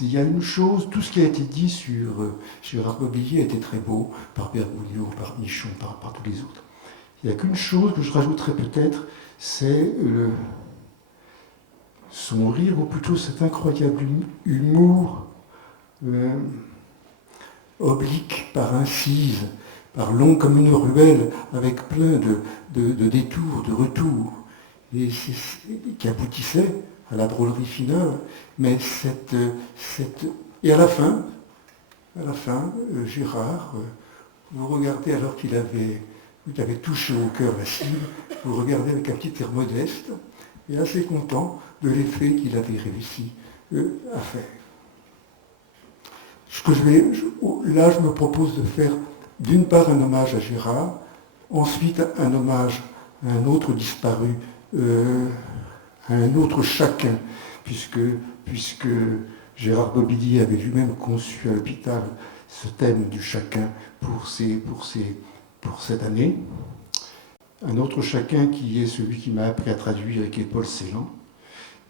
Il y a une chose, tout ce qui a été dit sur Gérard Mobilier a été très beau, par Bergoglio, par Michon, par tous les autres. Il n'y a qu'une chose que je rajouterais peut-être, c'est son rire, ou plutôt cet incroyable humour oblique par incise, par long comme une ruelle, avec plein de détours, de retours, et qui aboutissait à la drôlerie finale. Mais et à la fin, Gérard, vous regardez alors vous avez touché au cœur la cible, vous regardez avec un petit air modeste et assez content de l'effet qu'il avait réussi à faire. Là, je me propose de faire d'une part un hommage à Gérard, ensuite un hommage à un autre disparu, à un autre chacun, puisque Gérard Mobilier avait lui-même conçu à l'hôpital ce thème du chacun pour cette année. Un autre chacun qui est celui qui m'a appris à traduire et qui est Paul Celan.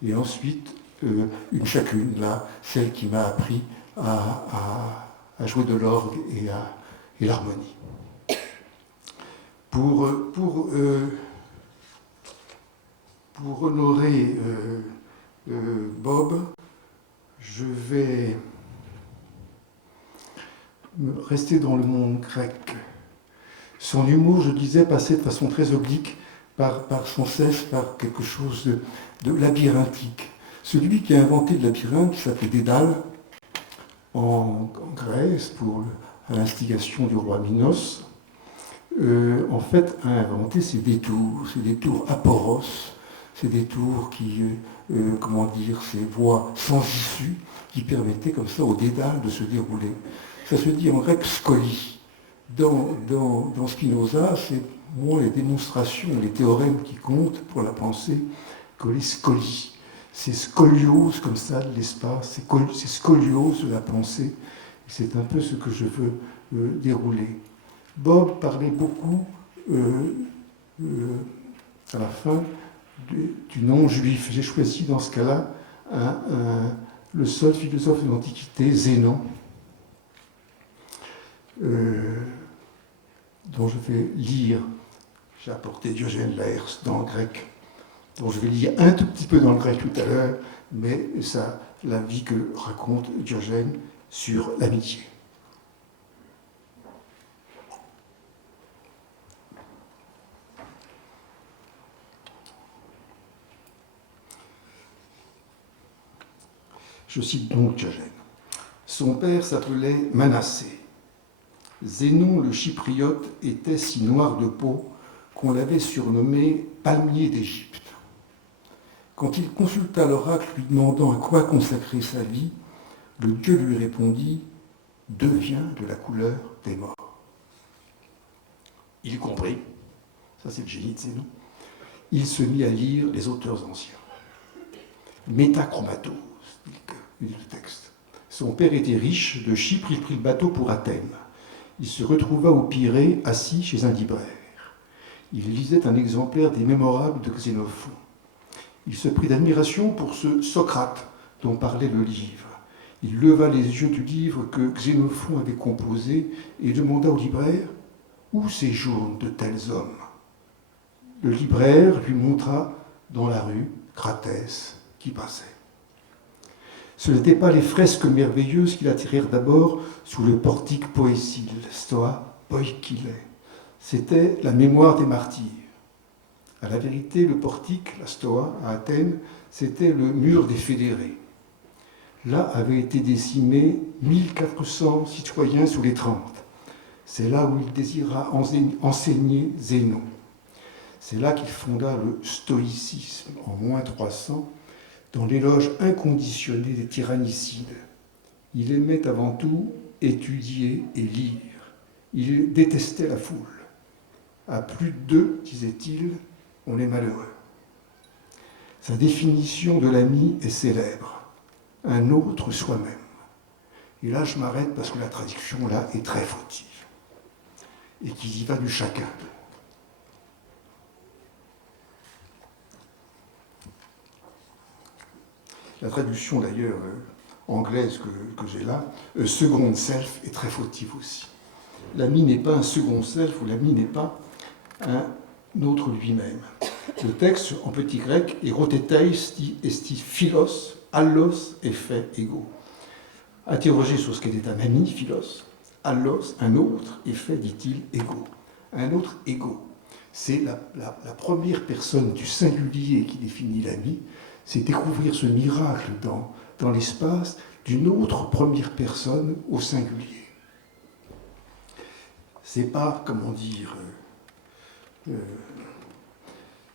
Et ensuite, une chacune, là, celle qui m'a appris à jouer de l'orgue et l'harmonie. Pour honorer Bob, je vais rester dans le monde grec. Son humour, je disais, passait de façon très oblique sans cesse par quelque chose de labyrinthique. Celui qui a inventé le labyrinthe, qui s'appelait Dédale, en Grèce, à l'instigation du roi Minos, en fait, a inventé ces détours aporos, ces détours ces voies sans issue, qui permettaient comme ça au Dédale de se dérouler. Ça se dit en grec scoli. Dans Spinoza, c'est moins les démonstrations, les théorèmes qui comptent pour la pensée que les scolies. C'est scoliose comme ça de l'espace, c'est scoliose de la pensée. C'est un peu ce que je veux dérouler. Bob parlait beaucoup à la fin du non-juif. J'ai choisi dans ce cas-là le seul philosophe de l'Antiquité, Zénon, dont je vais lire, j'ai apporté Diogène Laërce dans le grec, dont je vais lire un tout petit peu dans le grec tout à l'heure, mais la vie que raconte Diogène sur l'amitié. Je cite donc Diogène. Son père s'appelait Manassé. Zénon le chypriote était si noir de peau qu'on l'avait surnommé palmier d'Égypte. Quand il consulta l'oracle lui demandant à quoi consacrer sa vie, le dieu lui répondit « Deviens de la couleur des morts ». Il comprit, ça c'est le génie de Zénon, il se mit à lire les auteurs anciens. Métachromatose, dit le texte. Son père était riche, de Chypre il prit le bateau pour Athènes. Il se retrouva au Pirée, assis chez un libraire. Il lisait un exemplaire des Mémorables de Xénophon. Il se prit d'admiration pour ce Socrate dont parlait le livre. Il leva les yeux du livre que Xénophon avait composé et demanda au libraire « Où séjournent de tels hommes ?» Le libraire lui montra dans la rue Cratès qui passait. Ce n'étaient pas les fresques merveilleuses qui l'attirèrent d'abord sous le portique poécile, Stoa Poikile. C'était la mémoire des martyrs. À la vérité, le portique, la Stoa, à Athènes, c'était le mur des fédérés. Là avaient été décimés 1400 citoyens sous les 30. C'est là où il désira enseigner Zénon. C'est là qu'il fonda le stoïcisme en moins 300, dans l'éloge inconditionné des tyrannicides. Il aimait avant tout étudier et lire. Il détestait la foule. À plus d'eux, disait-il, on est malheureux. Sa définition de l'ami est célèbre. Un autre soi-même. Et là, je m'arrête parce que la traduction, là, est très fautive. Et qu'il y va du chacun. La traduction, d'ailleurs, anglaise que j'ai là, second self est très fautive aussi. L'ami n'est pas un second self ou l'ami n'est pas un autre lui-même. Le texte en petit grec est roteteis esti philos, allos effet ego. Interrogé sur ce qu'était un ami, philos, allos, un autre effet, dit-il, ego. Un autre ego. C'est la première personne du singulier qui définit l'ami, c'est découvrir ce miracle dans l'espace d'une autre première personne au singulier. C'est pas, comment dire,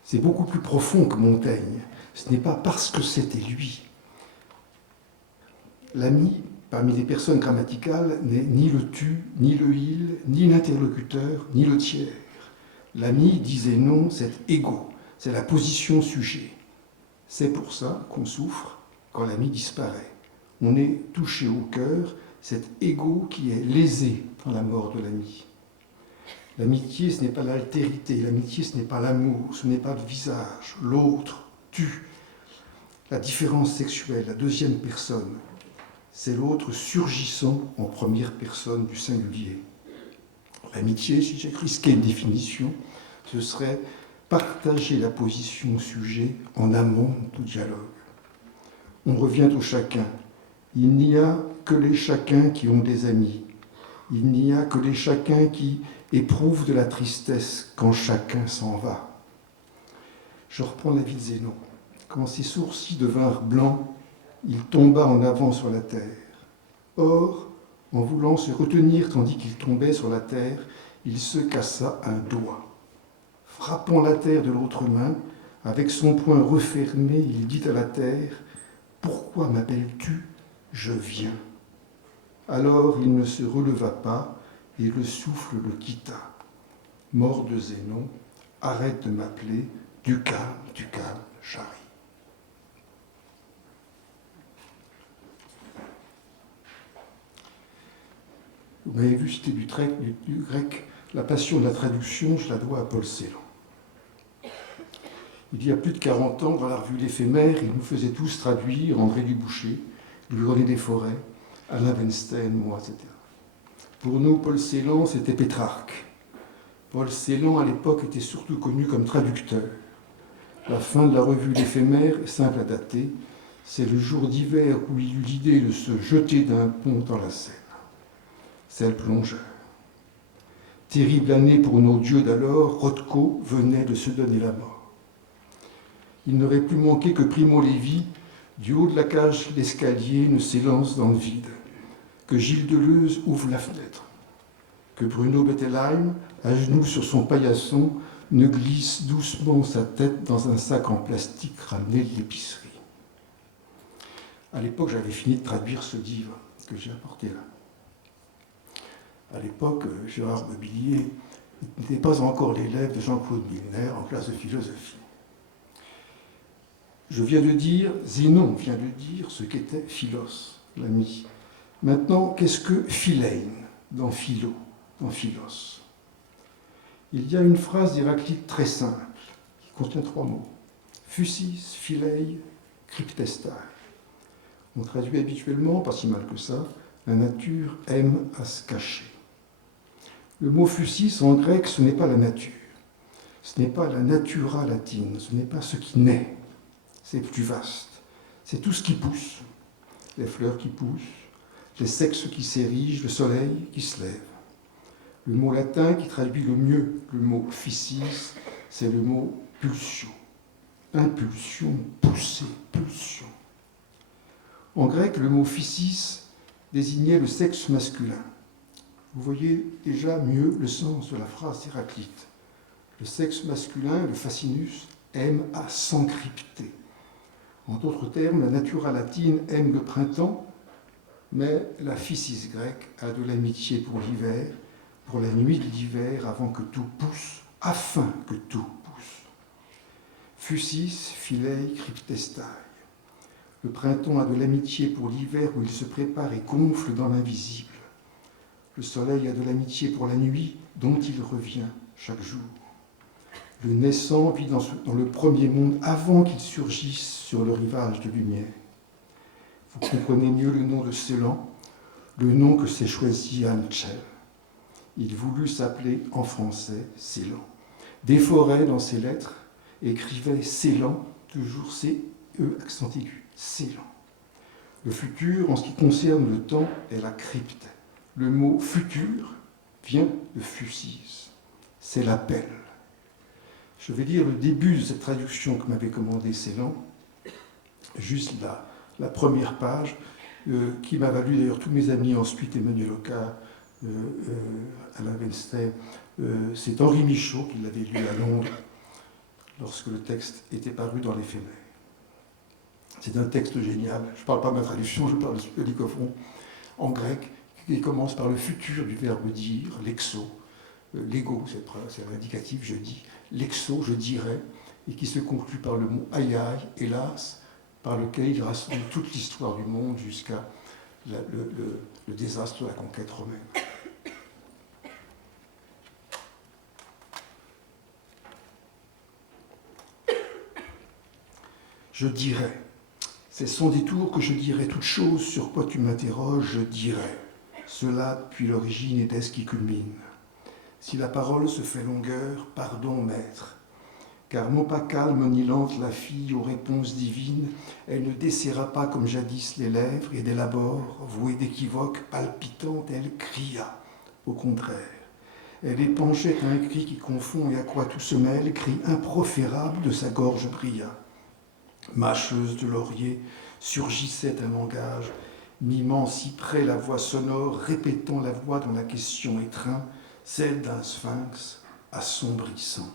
c'est beaucoup plus profond que Montaigne. Ce n'est pas parce que c'était lui. L'ami, parmi les personnes grammaticales, n'est ni le tu, ni le il, ni l'interlocuteur, ni le tiers. L'ami, disait non, c'est ego, c'est la position sujet. C'est pour ça qu'on souffre quand l'ami disparaît. On est touché au cœur, cet ego qui est lésé dans la mort de l'ami. L'amitié, ce n'est pas l'altérité, l'amitié, ce n'est pas l'amour, ce n'est pas le visage, l'autre, tu. La différence sexuelle, la deuxième personne, c'est l'autre surgissant en première personne du singulier. L'amitié, si j'ai risqué une définition, ce serait partager la position sujet en amont du dialogue. On revient au chacun. Il n'y a que les chacun qui ont des amis. Il n'y a que les chacun qui éprouvent de la tristesse quand chacun s'en va. Je reprends la vie de Zénon. Quand ses sourcils devinrent blancs, il tomba en avant sur la terre. Or, en voulant se retenir tandis qu'il tombait sur la terre, il se cassa un doigt. Frappant la terre de l'autre main, avec son poing refermé, il dit à la terre « Pourquoi m'appelles-tu ? Je viens. » Alors il ne se releva pas et le souffle le quitta. Mort de Zénon, arrête de m'appeler, du calme, j'arrive. Vous m'avez vu citer du grec, la passion de la traduction, je la dois à Paul Celan. Il y a plus de 40 ans, dans la revue L'Éphémère, il nous faisait tous traduire André Duboucher, Louis-René Desforêts, Alain Weinstein, moi, etc. Pour nous, Paul Celan, c'était Pétrarque. Paul Celan, à l'époque, était surtout connu comme traducteur. La fin de la revue L'Éphémère est simple à dater. C'est le jour d'hiver où il eut l'idée de se jeter d'un pont dans la Seine. C'est le plongeur. Terrible année pour nos dieux d'alors, Rothko venait de se donner la mort. Il n'aurait plus manqué que Primo Levi, du haut de la cage l'escalier, ne s'élance dans le vide, que Gilles Deleuze ouvre la fenêtre, que Bruno Bettelheim, à genoux sur son paillasson, ne glisse doucement sa tête dans un sac en plastique ramené de l'épicerie. À l'époque, j'avais fini de traduire ce livre que j'ai apporté là. À l'époque, Gérard Mobilier n'était pas encore l'élève de Jean-Claude Milner en classe de philosophie. Zénon vient de dire ce qu'était Philos, l'ami. Maintenant, qu'est-ce que philein dans Philo, dans Philos? Il y a une phrase d'Héraclite très simple, qui contient 3 mots. Fusis, philei, cryptestai. On traduit habituellement, pas si mal que ça, la nature aime à se cacher. Le mot fusis en grec, ce n'est pas la nature. Ce n'est pas la natura latine, ce n'est pas ce qui naît. C'est plus vaste. C'est tout ce qui pousse. Les fleurs qui poussent, les sexes qui s'érigent, le soleil qui se lève. Le mot latin qui traduit le mieux le mot physis, c'est le mot pulsion. Impulsion, pousser, pulsion. En grec, le mot physis désignait le sexe masculin. Vous voyez déjà mieux le sens de la phrase d'Héraclite. Le sexe masculin, le fascinus, aime à s'encrypter. En d'autres termes, la natura latine aime le printemps, mais la physis grecque a de l'amitié pour l'hiver, pour la nuit de l'hiver avant que tout pousse, afin que tout pousse. Fusis, philei, cryptestai. Le printemps a de l'amitié pour l'hiver où il se prépare et gonfle dans l'invisible. Le soleil a de l'amitié pour la nuit dont il revient chaque jour. Le naissant vit dans le premier monde avant qu'il surgisse sur le rivage de lumière. Vous comprenait mieux le nom de Ceylan, le nom que s'est choisi Anne Tchel. Il voulut s'appeler en français Ceylan. Desforêts, dans ses lettres, écrivait Ceylan, toujours C-E accent aigu, Ceylan. Le futur, en ce qui concerne le temps, est la crypte. Le mot futur vient de fusis. C'est l'appel. Je vais lire le début de cette traduction que m'avait commandé Ceylan, juste la première page, qui m'a valu d'ailleurs tous mes amis ensuite, Emmanuel Oka, Alain Venstey. C'est Henri Michaud qui l'avait lu à Londres lorsque le texte était paru dans l'éphémère. C'est un texte génial. Je ne parle pas de ma traduction, je parle de Lycophron en grec, qui commence par le futur du verbe dire, l'exo, l'ego, c'est l'indicatif, je dis, l'exo, je dirais, et qui se conclut par le mot aïe aïe, hélas, par lequel il rassemble toute l'histoire du monde jusqu'à le désastre de la conquête romaine. Je dirais, c'est sans détour que je dirais toute chose sur quoi tu m'interroges, je dirais. Cela depuis l'origine et dès ce qui culmine. Si la parole se fait longueur, pardon, maître. Car non pas calme ni lente la fille aux réponses divines, elle ne desserra pas comme jadis les lèvres et dès l'abord, vouée d'équivoque, palpitante, elle cria. Au contraire, elle épanchait un cri qui confond et à quoi tout se mêle, cri improférable de sa gorge brilla. Mâcheuse de laurier, surgissait un langage, mimant si près la voix sonore, répétant la voix dont la question étreint, celle d'un sphinx assombrissant.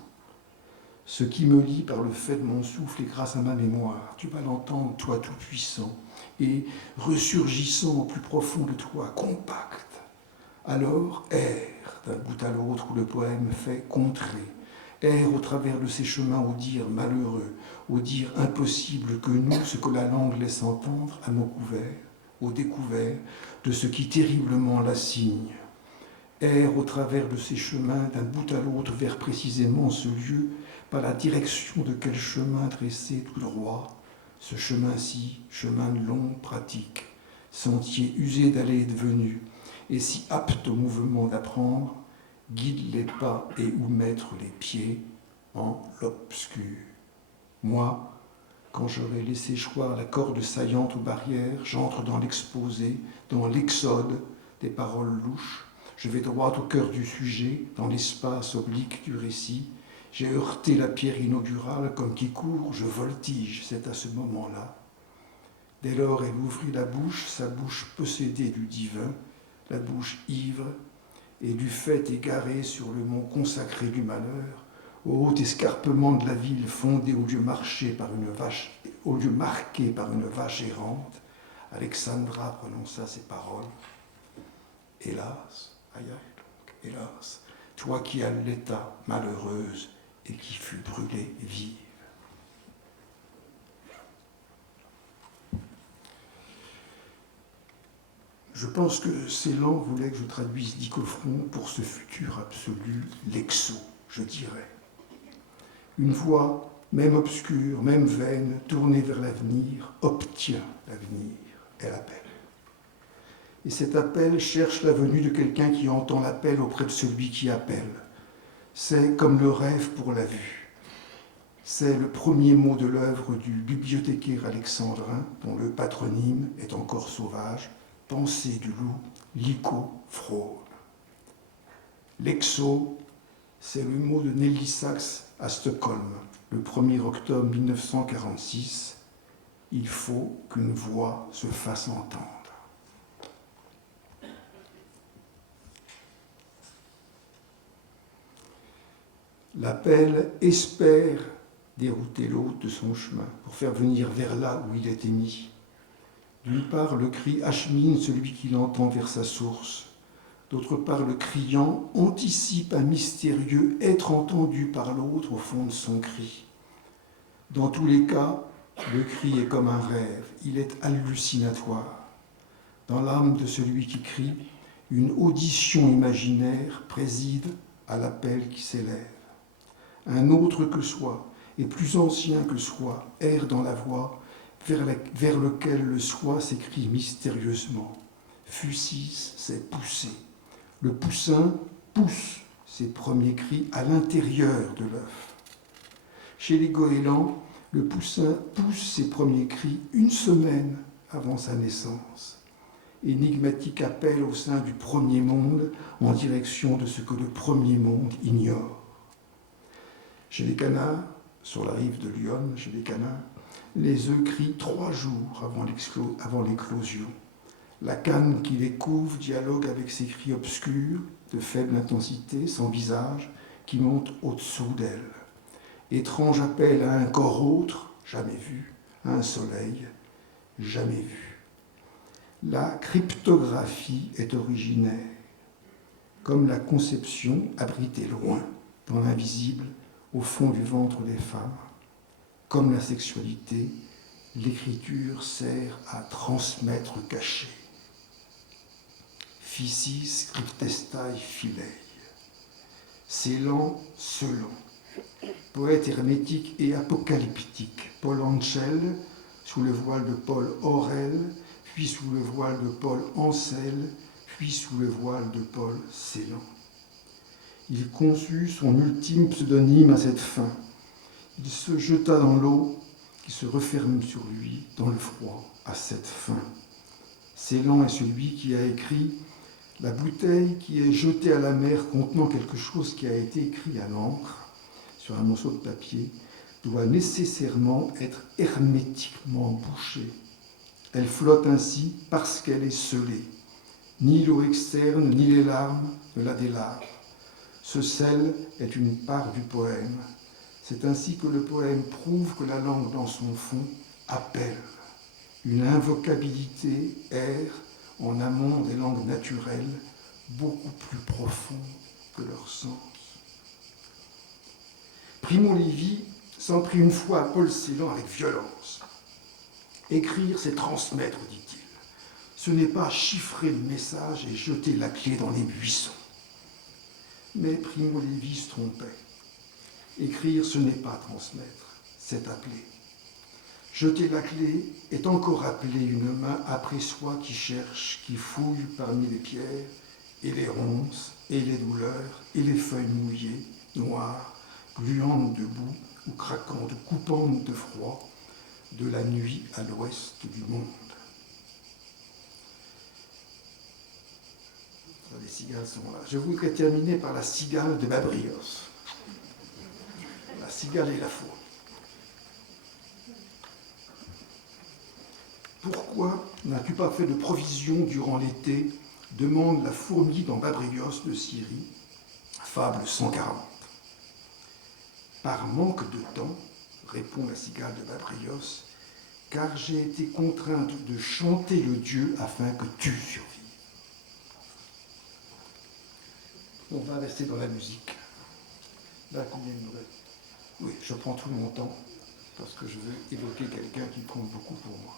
Ce qui me lie par le fait de mon souffle et grâce à ma mémoire, tu vas l'entendre, toi tout-puissant, et ressurgissant au plus profond de toi, compact. Alors, erre d'un bout à l'autre où le poème fait contrer, erre au travers de ces chemins au dire malheureux, au dire impossible que nous, ce que la langue laisse entendre, à mots couverts, au découvert de ce qui terriblement l'assigne. Erre au travers de ces chemins d'un bout à l'autre vers précisément ce lieu, par la direction de quel chemin dresser tout droit, ce chemin-ci, chemin de longue pratique, sentier usé d'aller et de venue, et si apte au mouvement d'apprendre, guide les pas et où mettre les pieds en l'obscur. Moi, quand j'aurai laissé choir la corde saillante aux barrières, j'entre dans l'exposé, dans l'exode des paroles louches, je vais droit au cœur du sujet, dans l'espace oblique du récit. J'ai heurté la pierre inaugurale, comme qui court, je voltige, c'est à ce moment-là. Dès lors, elle ouvrit la bouche, sa bouche possédée du divin, la bouche ivre, et du fait égaré sur le mont consacré du malheur, au haut escarpement de la ville fondée au lieu marqué par une vache errante, Alexandra prononça ces paroles. Hélas, aïe aïe, hélas, toi qui as l'état malheureuse et qui fut brûlée vive. Je pense que Ceylan voulait que je traduise Lycophron pour ce futur absolu, l'exo, je dirais. Une voix, même obscure, même vaine, tournée vers l'avenir, obtient l'avenir, elle appelle. Et cet appel cherche la venue de quelqu'un qui entend l'appel auprès de celui qui appelle. C'est comme le rêve pour la vue. C'est le premier mot de l'œuvre du bibliothécaire alexandrin, dont le patronyme est encore sauvage, pensée du loup, Lycophron. L'exo, c'est le mot de Nelly Sachs à Stockholm, le 1er octobre 1946. Il faut qu'une voix se fasse entendre. L'appel espère dérouter l'hôte de son chemin pour faire venir vers là où il était mis. D'une part, le cri achemine celui qui l'entend vers sa source. D'autre part, le criant anticipe un mystérieux être entendu par l'autre au fond de son cri. Dans tous les cas, le cri est comme un rêve, il est hallucinatoire. Dans l'âme de celui qui crie, une audition imaginaire préside à l'appel qui s'élève. Un autre que soi, et plus ancien que soi, erre dans la voix, vers lequel le soi s'écrit mystérieusement. Fucis, c'est pousser. Le poussin pousse ses premiers cris à l'intérieur de l'œuf. Chez les goélands, le poussin pousse ses premiers cris une semaine avant sa naissance. Énigmatique appel au sein du premier monde en direction de ce que le premier monde ignore. Chez les canards, sur la rive de l'Yonne, chez les canards, les œufs crient 3 jours avant l'éclosion. La canne qui les couve dialogue avec ces cris obscurs, de faible intensité, sans visage, qui montent au-dessous d'elle. Étrange appel à un corps autre, jamais vu, à un soleil, jamais vu. La cryptographie est originaire, comme la conception abritée loin, dans l'invisible, au fond du ventre des femmes. Comme la sexualité, l'écriture sert à transmettre caché. Ficis cryptestai filei. Célan, Celan. Poète hermétique et apocalyptique. Paul Anchel, sous le voile de Paul Aurel, puis sous le voile de Paul Ancel, puis sous le voile de Paul Célan. Il conçut son ultime pseudonyme à cette fin. Il se jeta dans l'eau qui se referme sur lui dans le froid à cette fin. Célan est celui qui a écrit « La bouteille qui est jetée à la mer contenant quelque chose qui a été écrit à l'encre sur un morceau de papier doit nécessairement être hermétiquement bouchée. Elle flotte ainsi parce qu'elle est scellée. Ni l'eau externe, ni les larmes ne la délavent. Ce sel est une part du poème. C'est ainsi que le poème prouve que la langue dans son fond appelle. Une invocabilité erre en amont des langues naturelles, beaucoup plus profondes que leur sens. Primo Levi s'en prit une fois à Paul Celan avec violence. Écrire, c'est transmettre, dit-il. Ce n'est pas chiffrer le message et jeter la clé dans les buissons. Mais Primo Levi se trompait. Écrire, ce n'est pas transmettre, c'est appeler. Jeter la clé est encore appeler une main après soi qui cherche, qui fouille parmi les pierres, et les ronces, et les douleurs, et les feuilles mouillées, noires, gluantes de boue ou craquantes, coupantes de froid, de la nuit à l'ouest du monde. Les cigales sont là. Je voudrais terminer par la cigale de Babrios. La cigale et la fourmi. Pourquoi n'as-tu pas fait de provision durant l'été, demande la fourmi dans Babrios de Syrie, fable 140. Par manque de temps, répond la cigale de Babrios, car j'ai été contrainte de chanter le Dieu afin que tu survives. On va rester dans la musique. Là, combien il nous reste ? Oui, je prends tout mon temps, parce que je veux évoquer quelqu'un qui compte beaucoup pour moi.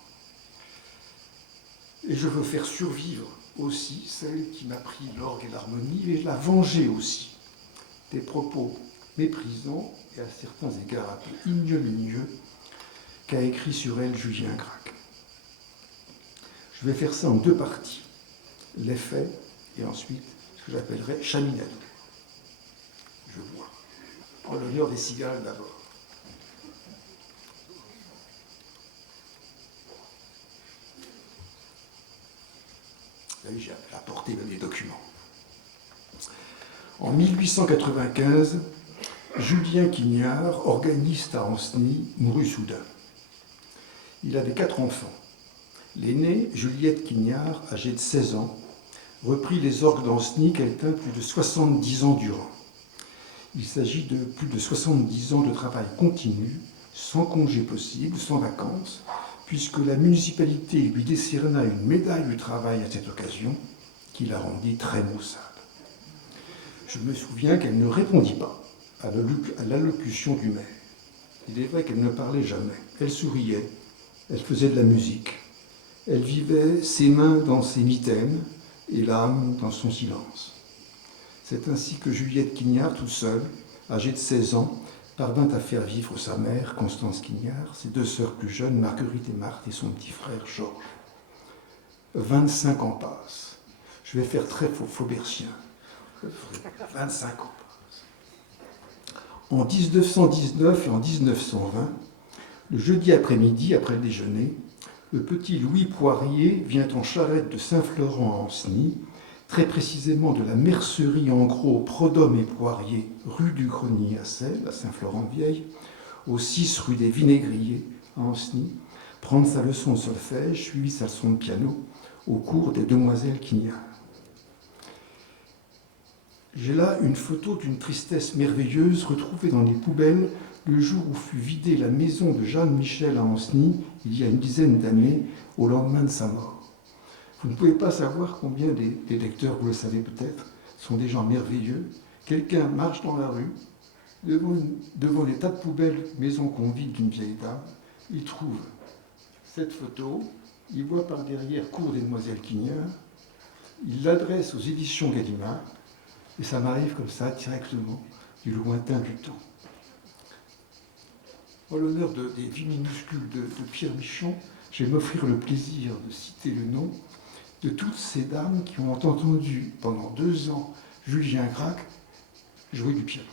Et je veux faire survivre aussi celle qui m'a pris l'orgue et l'harmonie, et la venger aussi des propos méprisants et à certains égards un peu ignominieux qu'a écrit sur elle Julien Gracq. Je vais faire ça en 2 parties, les faits et ensuite ce que j'appellerais chaminade. Je vois. En l'honneur des cigales d'abord. J'ai apporté des documents. En 1895, Julien Quignard, organiste à Ancenis, mourut soudain. Il avait 4 enfants. L'aînée, Juliette Quignard, âgée de 16 ans, reprit les orgues d'Ancenis qu'elle tint plus de 70 ans durant. Il s'agit de plus de 70 ans de travail continu, sans congé possible, sans vacances, puisque la municipalité lui décerna une médaille du travail à cette occasion, qui la rendit très maussade. Je me souviens qu'elle ne répondit pas à l'allocution du maire. Il est vrai qu'elle ne parlait jamais. Elle souriait, elle faisait de la musique. Elle vivait ses mains dans ses mitaines et l'âme dans son silence. C'est ainsi que Juliette Quignard, toute seule, âgée de 16 ans, parvint à faire vivre sa mère, Constance Quignard, ses 2 sœurs plus jeunes, Marguerite et Marthe, et son petit frère Georges. 25 ans passent. Je vais faire très faubertien. 25 ans passent. En 1919 et en 1920, le jeudi après-midi, après le déjeuner, le petit Louis Poirier vient en charrette de Saint-Florent à Ancenis, très précisément de la mercerie en gros Prodhomme et Poirier, rue du Grenier à Celles, à Saint-Florent-Vieille, au 6 rue des Vinaigriers à Ancenis, prendre sa leçon de solfège, suivi sa leçon de piano, au cours des Demoiselles Quignard. J'ai là une photo d'une tristesse merveilleuse retrouvée dans les poubelles le jour où fut vidée la maison de Jeanne Michel à Ancenis, il y a une dizaine d'années, au lendemain de sa mort. Vous ne pouvez pas savoir combien des lecteurs, vous le savez peut-être, sont des gens merveilleux. Quelqu'un marche dans la rue, devant les tas de poubelles, maison qu'on vide d'une vieille dame, il trouve cette photo, il voit par derrière Cours des Demoiselles Quignard, il l'adresse aux éditions Gallimard, et ça m'arrive comme ça, directement, du lointain du temps. En l'honneur des vies minuscules de Pierre Michon, je vais m'offrir le plaisir de citer le nom de toutes ces dames qui ont entendu pendant 2 ans Julien Gracq jouer du piano.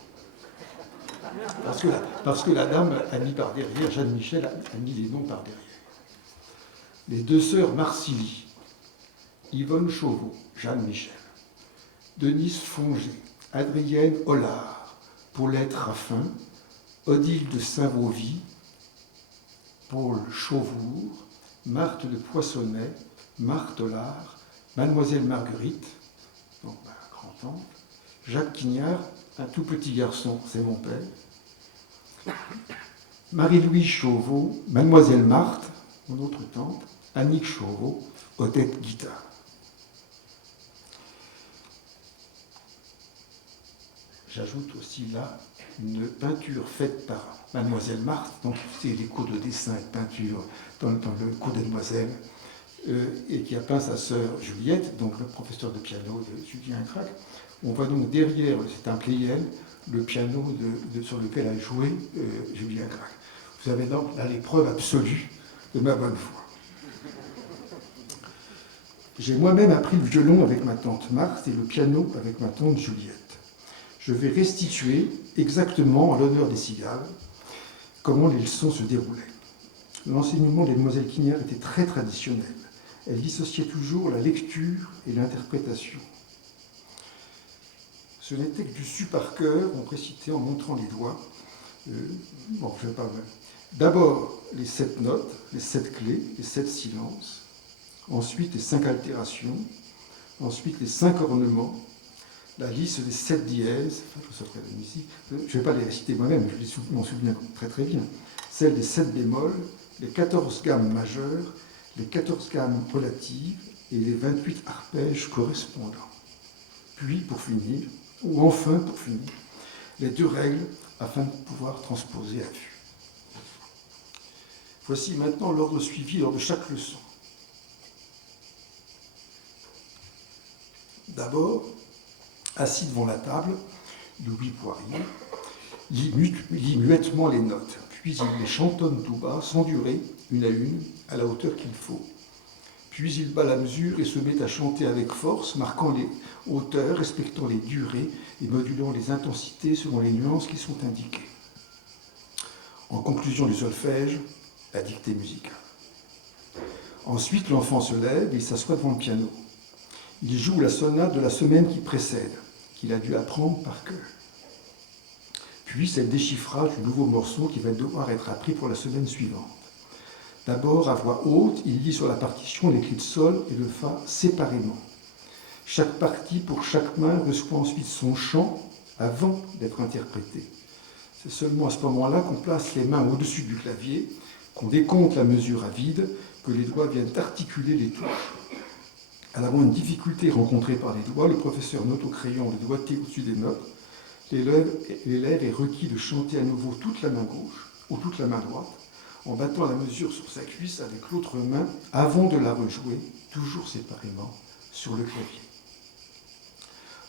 Parce que la dame a mis par derrière, Jeanne Michel a mis les noms par derrière. Les 2 sœurs Marsili, Yvonne Chauveau, Jeanne Michel, Denise Fongé, Adrienne Hollard, Paulette Raffin, Odile de Saint-Vauvy, Paul Chauvour, Marthe de Poissonnet, Marthe Hollard, Mademoiselle Marguerite, donc ma grand-tante, Jacques Quignard, un tout petit garçon, c'est mon père, Marie-Louise Chauveau, Mademoiselle Marthe, mon autre tante, Annick Chauveau, Odette Guittard. J'ajoute aussi là une peinture faite par Mademoiselle Marthe, donc c'est les cours de dessin et de peinture dans le cours des demoiselles, et qui a peint sa sœur Juliette, donc le professeur de piano de Julien Gracq. On voit donc derrière, c'est un Pleyel, le piano sur lequel a joué Julien Gracq. Vous avez donc là les preuves absolues de ma bonne foi. J'ai moi-même appris le violon avec ma tante Marthe et le piano avec ma tante Juliette. Je vais restituer exactement, à l'honneur des cigales, comment les leçons se déroulaient. L'enseignement des demoiselles Quignard était très traditionnel. Elle dissociait toujours la lecture et l'interprétation. Ce n'était que du su par cœur, on précitait en montrant les doigts. Bon, je vais pas mal. D'abord, les 7 notes, les 7 clés, les 7 silences. Ensuite, les 5 altérations. Ensuite, les 5 ornements. La liste des 7 dièses, je ne vais pas les réciter moi-même, je m'en souviens très très bien. Celle des 7 bémols, les 14 gammes majeures, les 14 gammes relatives et les 28 arpèges correspondants. Puis, pour finir, ou enfin pour finir, les 2 règles afin de pouvoir transposer à vue. Voici maintenant l'ordre suivi lors de chaque leçon. D'abord, assis devant la table, Louis Poirier lit muettement les notes, puis il les chantonne tout bas, sans durée, une à une, à la hauteur qu'il faut. Puis il bat la mesure et se met à chanter avec force, marquant les hauteurs, respectant les durées et modulant les intensités selon les nuances qui sont indiquées. En conclusion du solfège, la dictée musicale. Ensuite, l'enfant se lève et s'assoit devant le piano. Il joue la sonate de la semaine qui précède, qu'il a dû apprendre par cœur. Puis c'est le déchiffrage du nouveau morceau qui va devoir être appris pour la semaine suivante. D'abord, à voix haute, il lit sur la partition les clés de sol et le fa séparément. Chaque partie pour chaque main reçoit ensuite son chant avant d'être interprété. C'est seulement à ce moment-là qu'on place les mains au-dessus du clavier, qu'on décompte la mesure à vide, que les doigts viennent articuler les touches. À la moindre difficulté rencontrée par les doigts, le professeur note au crayon le doigté au-dessus des notes. L'élève est requis de chanter à nouveau toute la main gauche ou toute la main droite, en battant la mesure sur sa cuisse avec l'autre main avant de la rejouer, toujours séparément, sur le clavier.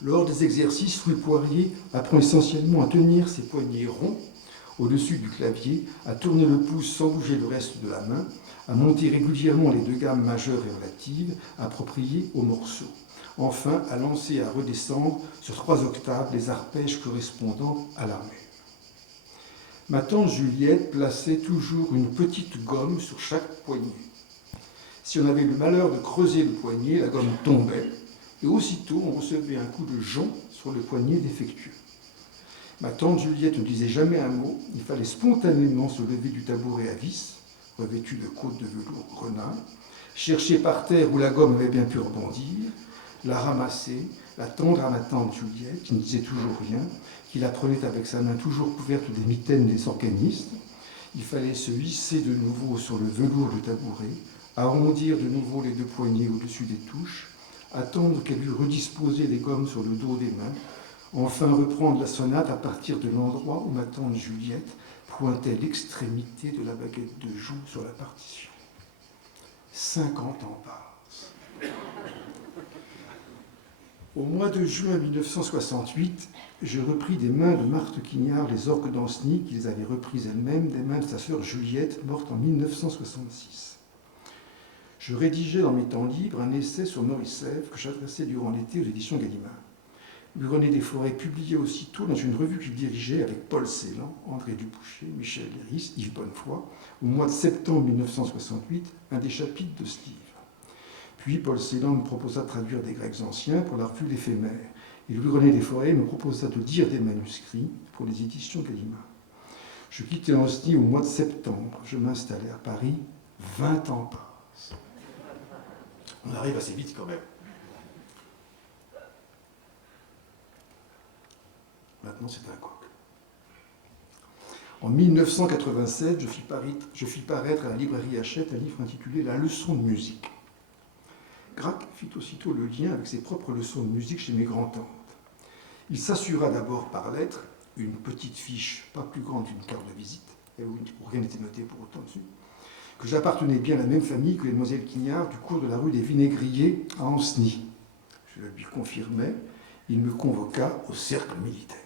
Lors des exercices, Louis Poirier apprend essentiellement à tenir ses poignets ronds au-dessus du clavier, à tourner le pouce sans bouger le reste de la main, à monter régulièrement les deux gammes majeures et relatives appropriées au morceau. Enfin, à lancer et à redescendre sur 3 octaves les arpèges correspondant à l'armure. Ma tante Juliette plaçait toujours une petite gomme sur chaque poignet. Si on avait le malheur de creuser le poignet, la gomme tombait, et aussitôt on recevait un coup de jonc sur le poignet défectueux. Ma tante Juliette ne disait jamais un mot, il fallait spontanément se lever du tabouret à vis, revêtu de côtes de velours grenat, chercher par terre où la gomme avait bien pu rebondir, la ramasser, la tendre à ma tante Juliette, qui ne disait toujours rien, qui la prenait avec sa main toujours couverte des mitaines des organistes. Il fallait se hisser de nouveau sur le velours du tabouret, arrondir de nouveau les 2 poignets au-dessus des touches, attendre qu'elle eût redisposé les gommes sur le dos des mains, enfin reprendre la sonate à partir de l'endroit où ma tante Juliette pointait l'extrémité de la baguette de joue sur la partition. 50 ans passent. Au mois de juin 1968, je repris des mains de Marthe Quignard les orgues d'Ancenis qu'ils avaient reprises elles-mêmes des mains de sa sœur Juliette, morte en 1966. Je rédigeais dans mes temps libres un essai sur Maurice Èvre que j'adressais durant l'été aux éditions Gallimard. René Desforêts publiait aussitôt dans une revue qu'il dirigeait avec Paul Celan, André Dubouché, Michel Léris, Yves Bonnefoy, au mois de septembre 1968, un des chapitres de ce livre. Puis Paul Celan me proposa de traduire des Grecs anciens pour la revue L'Éphémère, et Louis-René Desforêts me proposa de lire des manuscrits pour les éditions Gallimard. Je quittai Ancenis au mois de septembre, je m'installai à Paris, 20 ans passent. On arrive assez vite quand même. Maintenant, c'est un coq. En 1987, je fis paraître à la librairie Hachette un livre intitulé « La leçon de musique ». Gracq fit aussitôt le lien avec ses propres leçons de musique chez mes grands-tantes. Il s'assura d'abord par lettre, une petite fiche pas plus grande qu'une carte de visite, et où rien n'était noté pour autant dessus, que j'appartenais bien à la même famille que les demoiselles Quignard du cours de la rue des Vinaigriers à Ancenis. Je le lui confirmai, il me convoqua au cercle militaire.